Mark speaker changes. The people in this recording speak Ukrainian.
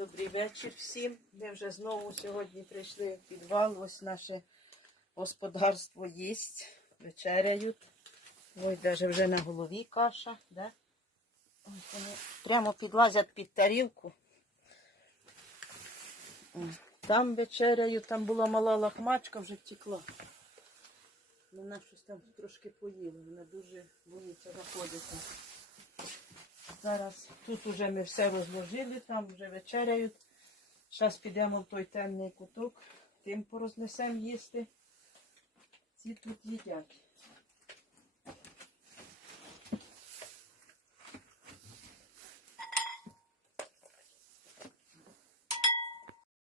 Speaker 1: Добрий вечір всім. Ми вже знову сьогодні прийшли в підвал. Ось наше господарство їсть, вечеряють. Ой, навіть вже на голові каша. Да? Ось вони прямо підлазять під тарілку. Там вечеряють, там була мала лахмачка, вже втекла. Вона щось там трошки поїла, вона дуже боїться заходити. Зараз тут вже ми все розложили, там вже вечеряють. Зараз підемо в той темний куток, тим порознесемо їсти. Ці тут їдять.